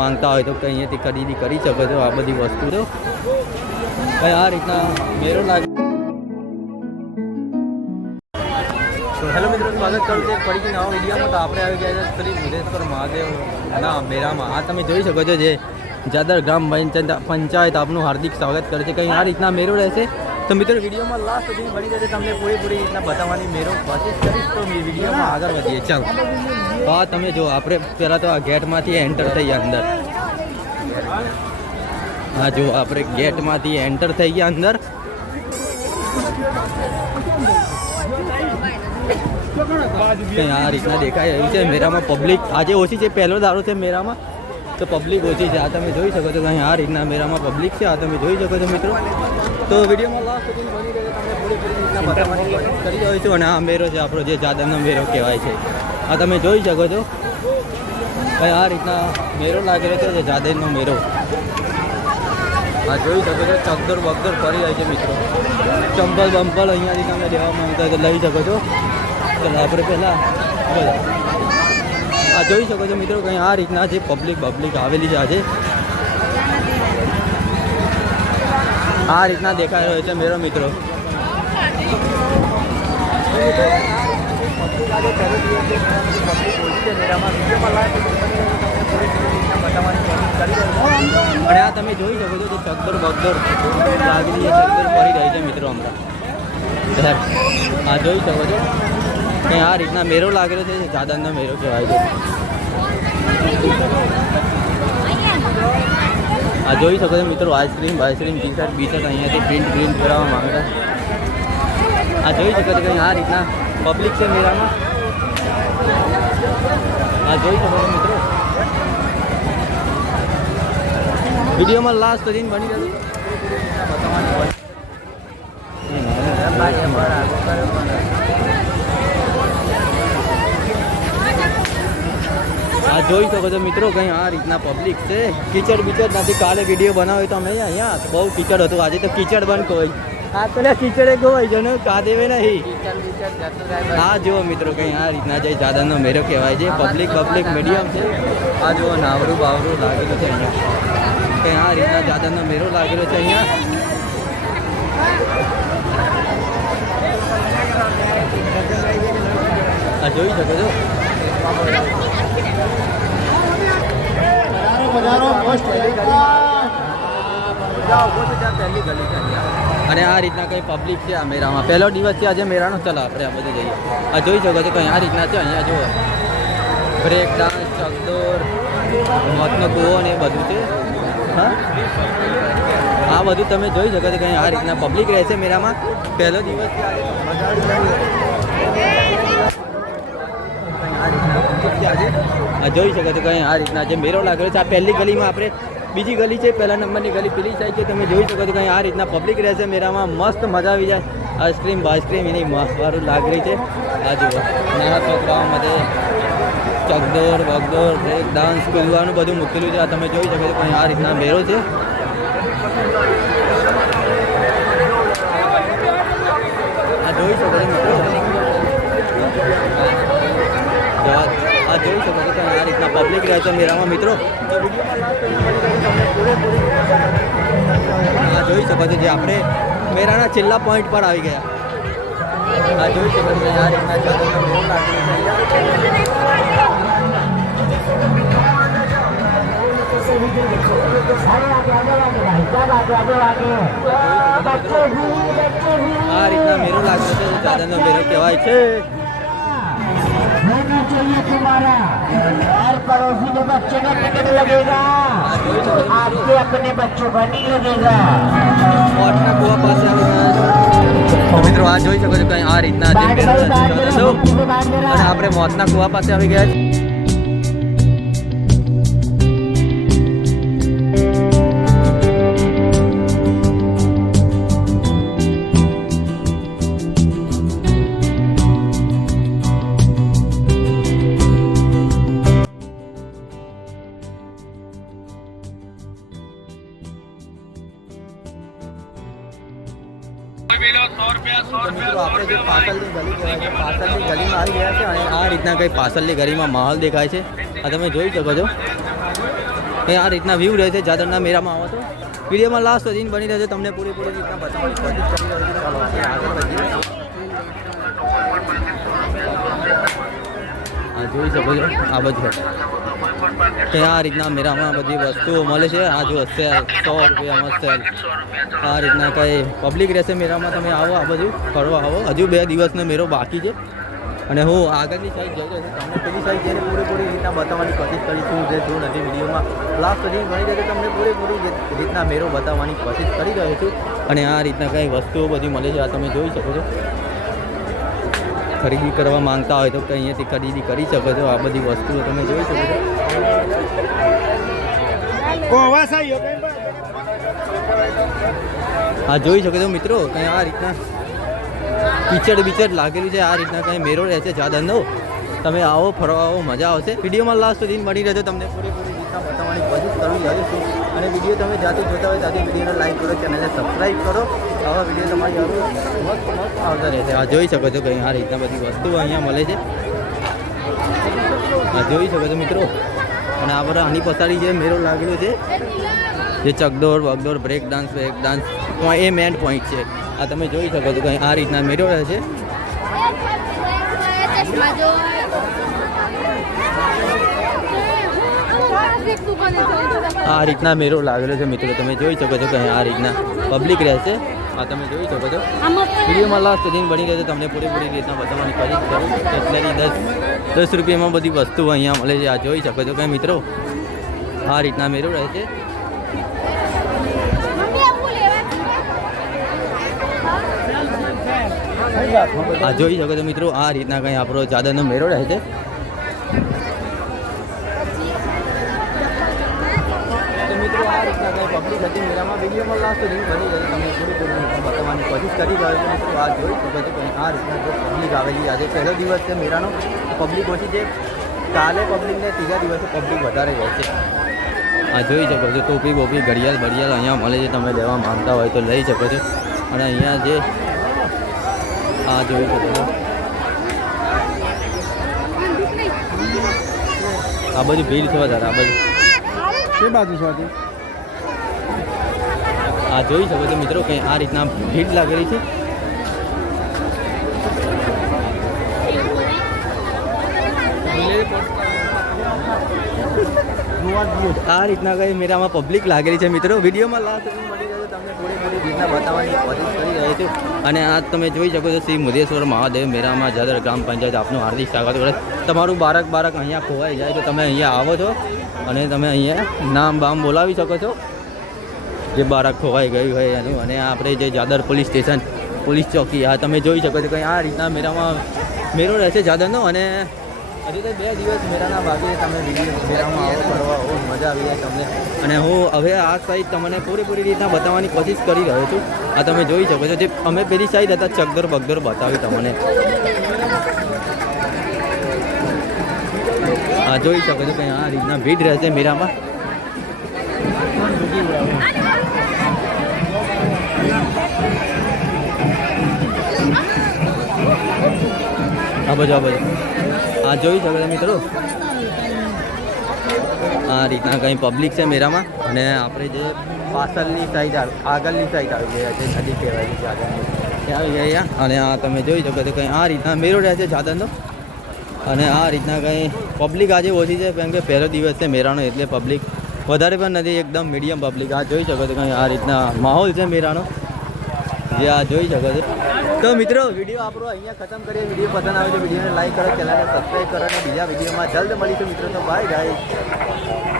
માંગતા હોય તો કંઈ અહીંયાથી ખરીદી કરી શકો છો. આ બધી વસ્તુ તો કંઈ આ રીતના મેળો લાગે. હેલો મિત્રો, સ્વાગત કરું છું ફરીથી નવા વિડીયોમાં. તો આપણે આવી ગયા છે શ્રી મુદેશ્વર મહાદેવ ના મેળામાં. આ તમે જોઈ શકો છો જે જાદર ગ્રામ પંચાયત આપનું હાર્દિક સ્વાગત કરે છે. કંઈ આ રીતના મેળો રહેશે? તો મિત્રો વિડીયોમાં લાસ્ટ સુધી બની જશે. તમને પૂરેપૂરી રીતના બતાવવાની મેળો કોશિશ કરીશ. તો વિડીયોમાં આગળ વધીએ. ચાલો. હા તમે જો આપણે પહેલાં તો આ ગેટમાંથી એન્ટર થઈએ અંદર. હા જો આપણે ગેટમાંથી એન્ટર થઈ ગયા અંદર. આ રીતના દેખાય રહ્યું છે? મેરામાં પબ્લિક આજે ઓછી છે પહેલો દારો છે મેરામાં. તો પબ્લિક ઓછી છે. આ તમે જોઈ શકો છો અહીં આ રીતના મેરામાં પબ્લિક છે. આ તમે જોઈ શકો છો મિત્રો. તો વિડીયોમાં લાસ્ટ કરી રહ્યો છું અને આ મેરો છે, આપણો જે જાદવનો મેરો કહેવાય છે. આ તમે જોઈ શકો છો. કંઈ આ રીતના મેરો લાગેલો છે, જે જાદવનો મેરો આ જોઈ શકો છો ચકદર બગદર ફરી જાય છે મિત્રો. ચંપલ બંપલ અહીંયાથી તમે લેવા માંગતા હોય તો લઈ શકો છો. ચાલો, આપણે પહેલાં આ જોઈ શકો છો મિત્રો કંઈ આ રીતના જે પબ્લિક પબ્લિક આવેલી છે આજે. આ રીતના દેખાઈ રહ્યો છે મેરો મિત્રો. અને આ તમે જોઈ શકો છો કે ચકદર બગદર લાગેલી ચકદર ફરી રહી છે મિત્રો હમણાં. આ જોઈ શકો છો. કે આ રીતના મેરો લાગેલો છે દાદાનો મેરો કહેવાય છે. આ જોઈ શકો છો મિત્રો ice cream ice cream T shirt B shirt અહીંયાથી પ્રિન્ટ પ્રિન્ટ કરાવવા માંગતા આ જોઈ શકો છો આ રીતના પબ્લિક છે મેળામાં? આ જોઈ શકો છો મિત્રો. વિડીયોમાં લાસ્ટ સુધી બની રહ્યું. આ જોઈ શકો છો મિત્રો કંઈ આ રીતના પબ્લિક છે. કીચડ બીચડ નથી, કાલે વીડિયો બનાવ્યો તો અમે અહીંયા બહુ કીચડ હતું. આજે તો કીચડ બંધ કોઈ. આ પેલા કીચડે ગોવાઈ કાદેવે નહીં. આ જુઓ મિત્રો કંઈ આ રીતના જે જાદવનો મેરો કહેવાય છે. પબ્લિક પબ્લિક મીડિયમ છે. આ જુઓ નાવરું બાવરું લાગેલું છે અહીંયા. કંઈ આ રીતના જાદવનો મેરો લાગેલો છે અહીંયા. આ જોઈ શકો છો? અને આ રીતના કંઈ પબ્લિક છે આ મેળામાં. પહેલો દિવસ છે આજે મેળાનો ચાલો આપણે આ બધું જઈએ. આ જોઈ શકો છો કંઈ આ રીતના છે અહીંયા જુઓ. બ્રેક ડાન્સ ચકદોર મોતનો કૂવો ને એ બધું છે. હા? આ બધું તમે જોઈ શકો છો કંઈ આ રીતના પબ્લિક રહેશે મેળામાં. પહેલો દિવસ છે આજે. જોઈ શકો છો કંઈ આ રીતના જે મેળો લાગેલો છે. આ પહેલી ગલીમાં આપણે બીજી ગલી છે, પહેલા નંબરની ગલી પેલી સાઈડ છે. તમે જોઈ શકો છો કંઈ આ રીતના પબ્લિક રહેશે, મેળામાં મસ્ત મજા આવી જાય. આઈસ્ક્રીમ બાઈસ્ક્રીમ એની મારું લાગણી છે. આ જુઓ, નાના છોકરાઓ માટે ચકદોર બગદોર બ્રેક ડાન્સ કૂદવાનું બધું મૂકેલું છે. આ તમે જોઈ શકો છો કંઈ આ રીતના મેળો છે આ જોઈ શકો છો મિત્રો આ આ જોઈ શકો છો તમે આ રીતના પબ્લિક રહે છે મેળામાં મિત્રો. આ જોઈ શકો છો જે આપણે મેળાના છેલ્લા પોઈન્ટ પર આવી ગયા. આ જોઈ શકો છો આ રીતના મેળો લાગેલો છે. દાદાનો મેળો કહેવાય છે. होना चाहिए तुम्हारा हर पड़ोसी के बच्चे का टिकट लगेगा आपके अपने बच्चों का नहीं लगेगा મોટના કુવા પાસે આવી ગયા છે. તો મિત્રો આ જોઈ શકો છો કંઈ આ રીતના જે મેળો છે જાદવનો. અને આપણે મોતના કુવા પાસે આવી ગયા છીએ. ગયા છે અને આ રીતના કંઈ પાછળની ગરીમાં માહોલ દેખાય છે. આ તમે જોઈ શકો છો. એ આ રીતના વ્યૂ રહે છે. જાદરના મેળામાં આવો તો વિડીયોમાં લાસ્ટ સુધી બની રહેશે. તમને પૂરેપૂરી રીતના બતાવવાની રહ્યો જોઈ શકો છો. આ બધું. આ રીતના મેળામાં બધી વસ્તુઓ મળે છે. આ જો સેલ સો રૂપિયામાં સેલ આ રીતના કંઈ પબ્લિક રહેશે મેળામાં. તમે આવો આ બધું, ફરવા આવો. હજુ બે દિવસનો મેળો બાકી છે. અને હું આગળની સાઈડ જઈ રહ્યો છું તમને પેલી સાઈડ જઈને પૂરેપૂરી રીતના બતાવવાની કોશિશ કરીશું જે શું નથી વિડીયોમાં લાસ્ટ સુધી ઘણી રીતે તમને પૂરેપૂરી રીતના મેળો બતાવવાની કોશિશ કરી રહ્યો છું. અને આ રીતના કંઈ વસ્તુઓ બધી મળે છે આ તમે જોઈ શકો છો. ખરીદી કરવા માંગતા હોય તો કંઈ અહીંયાથી ખરીદી કરી શકો છો. આ બધી વસ્તુઓ તમે જોઈ શકો છો. આ જોઈ શકો છો મિત્રો કંઈ આ રીતના કીચડ બીચડ લાગેલું છે, આ રીતના કંઈ મેળો રહે છે જાદરનો તમે આવો, ફરવા આવો, મજા આવશે. વિડીયોમાં લાસ્ટ સુધી મળી રહેજો, તમને પૂરેપૂરી રીતના બતાવવાની કોશિશ કરવી રહ્યો છે. અને વીડિયો તમે જાતે જોતા હોય ત્યાંથી વિડીયોને લાઈક કરો ચેનલને સબસ્ક્રાઈબ કરો. આવા વીડિયો તમારી મસ્ત મસ્ત આવતા રહેશે. આ જોઈ શકો છો કંઈ આ રીતના બધી વસ્તુઓ અહીંયા મળે છે. જોઈ શકો છો મિત્રો. અને આ બધા આની પસારી જે મેળો લાગેલો છે જે ચકડોર વગડોર બ્રેક ડાન્સ બ્રેક ડાન્સ એ મેન પોઈન્ટ છે. આ તમે જોઈ શકો છો કંઈ આ રીતના મેળો રહે છે. આ રીતના મેળો લાગેલો છે મિત્રો. તમે જોઈ શકો છો કંઈ આ રીતના પબ્લિક રહેશે આ તમે જોઈ શકો છો. વિડીયોમાં લાસ્ટ સુધી બની રહેશે. તમને પૂરેપૂરી રીતના બતાવવાની કોશિશ કરું. કેટલાની દસ દસ રૂપિયામાં બધી વસ્તુઓ અહીંયા મળે છે. આ જોઈ શકો છો કંઈ મિત્રો. આ રીતના મેળો રહે છે. આ જોઈ શકો છો મિત્રો આ રીતના કંઈ આપણો ચાદરનો મેળો રહે છે. તો પબ્લિક હતી મેળામાં? વિડીયોમાં લાસ્ટ સુધી બની રહી. તમે પૂરી પૂરી બતાવવાની કોશિશ કરી રહ્યો છો મિત્રો આ જોઈ શકો છો કંઈ આ રીતના જો પબ્લિક આવેલી આજે પહેલો દિવસ છે મેળાનો. પબ્લિક ઓછી છે. કાલે પબ્લિક ને ત્રીજા દિવસે પબ્લિક વધારે રહેશે આ જોઈ શકો છો ટોપી બોપી ઘડિયાળ બડિયાળ અહીંયા મળે છે. તમે લેવા માંગતા હોય તો લઈ શકો છો. અને અહીંયા જે આ જોઈ શકો છો. આ બધું ભીડ છે વધારે આ બાજુ. કે બાજુ સાથે આ જોઈ શકો છો મિત્રો કંઈ આ રીતના ભીડ લાગેલી છે. આ રીતના કંઈ મેરામાં પબ્લિક લાગેલી છે મિત્રો? વિડીયોમાં લાસ્ટ અને આ તમે જોઈ શકો છો શ્રી મુદેશ્વર મહાદેવ મેરામાં જાદર ગ્રામ પંચાયત આપનું હાર્દિક સ્વાગત કરે. તમારું બારક બારક અહીંયા ખોવાઈ જાય તો તમે અહીંયા આવો છો અને તમે અહીંયા નામ બામ બોલાવી શકો છો. જે બાળક ખોવાઈ ગયું હોય એનું. અને આપણે જે જાદર પોલીસ સ્ટેશન, પોલીસ ચોકી, આ તમે જોઈ શકો છો કંઈ આ રીતના મેળામાં મેળો રહેશે જાદરનો. અને હજી તો બે દિવસ મેળાના ભાગે તમે મેળામાં આવો, ફરવા આવો, મજા આવી જાય તમને. અને હું હવે આ સાઈડ તમને પૂરેપૂરી રીતના બતાવવાની કોશિશ કરી રહ્યો છું. આ તમે જોઈ શકો છો, જે અમે પેલી સાઈડ હતા ચગદર બગદર બતાવી તમને. આ જોઈ શકો છો કે આ રીતના ભીડ રહેશે મેળામાં. આ બાજુ આ બાજુ. આ જોઈ શકો મિત્રો? આ રીતના કંઈ પબ્લિક છે મેરામાં અને આપણે જે પાછળની સાઈડ આગળની સાઈડ આવી ગયા છે, નદી કહેવાય છે ત્યાં આવી ગયા અને આ તમે જોઈ શકો છો કંઈ આ રીતના મેળો રહે છે જાદરનો અને આ રીતના કંઈ પબ્લિક આજે ઓછી છે, કેમ કે પહેલો દિવસ છે મેરાનો એટલે પબ્લિક વધારે પણ નથી, એકદમ મીડિયમ પબ્લિક આ જોઈ શકો છો કંઈ આ રીતના માહોલ છે મેરાનો જે આ જોઈ શકો છો. તો મિત્રો, વીડિયો આપણો અહીંયા ખતમ કરીએ. વીડિયો પસંદ આવે તો વિડીયોને લાઈક કરો, ચેનલને સબસ્ક્રાઈબ કરો અને બીજા વિડીયોમાં જલ્દ મળીશું મિત્રો. તો બાય ગાઈસ